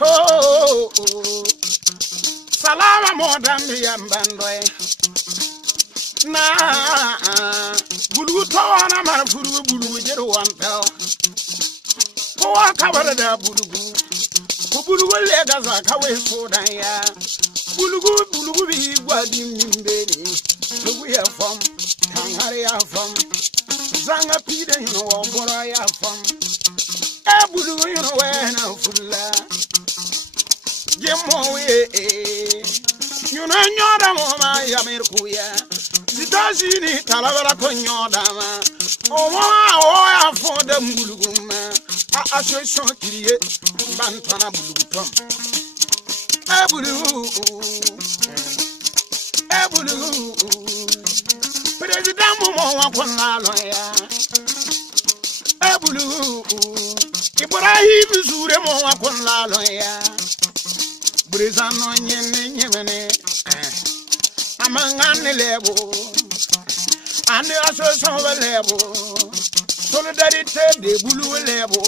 Oh, salama modam yambandoy. Na bulu tawana mar furu bulu jeru wantal. Ko akabara da bulu. Ko bulu le gaza kawe sodan ya. Bulu bi gwadi mimbeni. We are from Tangaria from Zanga Peter, you know, Boraya from Ebulu, you know, where now fulla. Jemo, you know, Yodama, Yamirkuya, the Dazini, Talavera Conyodama, oh, for the Muluguma, I should show you, Bantana Bulutum. Ebulu. President Momo Pona Loya Ebulu Ibrahim Zure Momo Pona Loya Brizano Yemene Among Anelebo and the Association Lebo Solidarity de Bulu Lebo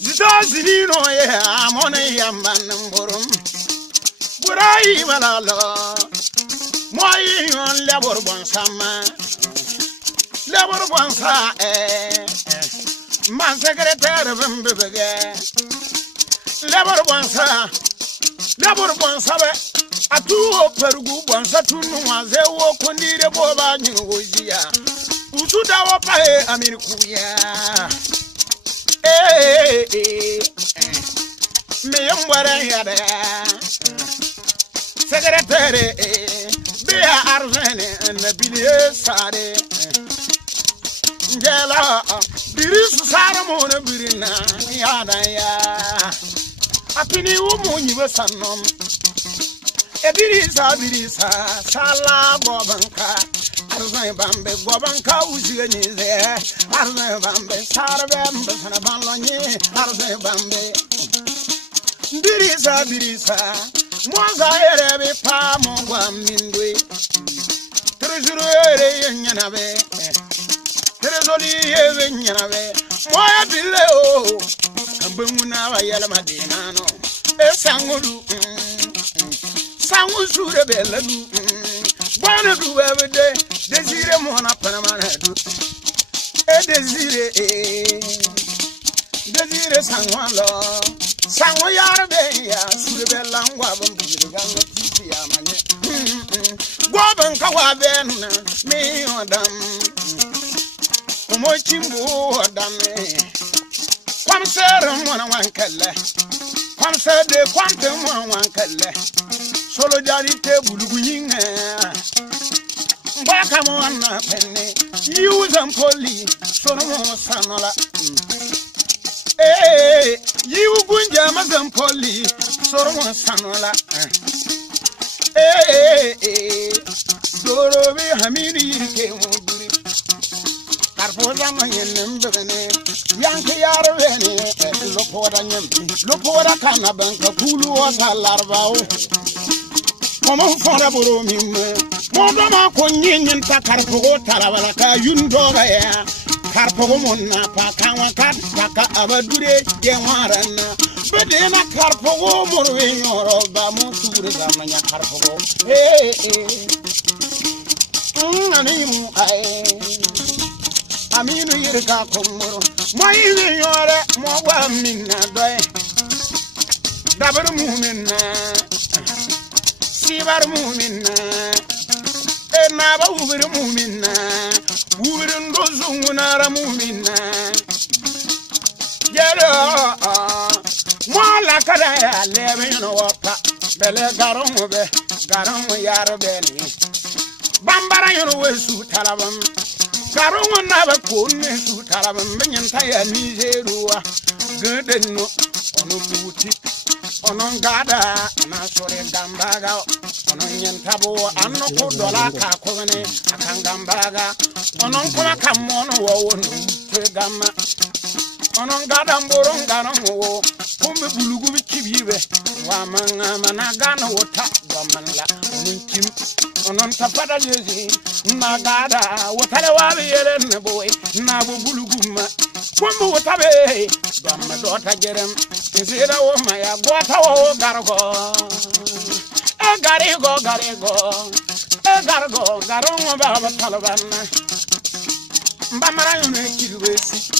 Zidazino, I'm on a Yaman Borum Burai Malala Moi on Labor Bonsama Labor Bonsa, my secretary of Mbege Labor Bonsa, a two Peru Bonsa to Nuaze walk on the Boba Newozia, who should our pay Americuya. Me young what I had secretary, Bea Arzene and the Billy Sade. Jela, Biris Saramona Birina, Yadaya. Apini Umuni was a nom. Ebirisa, Sala Bobanka, Arzay Bambe, Bobanka, Uzian there, Arzay Bambe, Sarabam, Sanabalani, Arzay Bambe. Birisa, Moza Erebe Pamo, Mindwe, Treasury in Yanabe. Teresoli Yanabe, Moya Bileo, Kabuna Yalamadinano, Sangulu, Sangu Bella, Wanna do every day, Desire Mona Panamana, Desire Sangualo, Sangu Yarabea, Surabella, Wabam, Wabam Kawaben, me or them. Mochimbo dame Kwamser one kelle Kwamser de quantum one kelle Solidarity buluguinga Bakamona penne Use and poli Sono sanola You gunja mazam poli Sono sanola Dorobe hamini ke Carpoza Mayan Bene, Yankee Yarvene, Lopoda Canabanca, Kulu was a larva. Come for a boromim, Mondama Conyin and Tacarpo, Talavalaka, Yundoga, Carpomona, Pakawakat, Paka Abadure, Yamarana, but then a Carpo Morin or Bamusura Zamania Carpo. Aminu yirka kumuro Moi yore Mwa minna doy Dabar muminna Sibar muminna Naba ubir muminna Ubir ndozu unara muminna Yero Mwa lakada ya lebe yuno wapa Bele garomu be Garomu yaro beli Bambara yuno wesu talabam Garongo naba kone su tarabam benyantaya nizerua Gedeno ono buti ono ngada na sore gambaga ono nyentabo anno ko dola ka kone akangambaga ono kuma kamono wo no tegama ono ngada mboronga no kumbe bulugu bikibibe wa manga managana wota gomanla ninkim onon tapada lezi nagada wotale wabe yere ne boy na bulugu ma Kumbu tabe, Dama dota jerem, Zira wo maya, Guata wo gargo. Garigo, Gargo, Garongo Baba Talabana. Bamara, you make you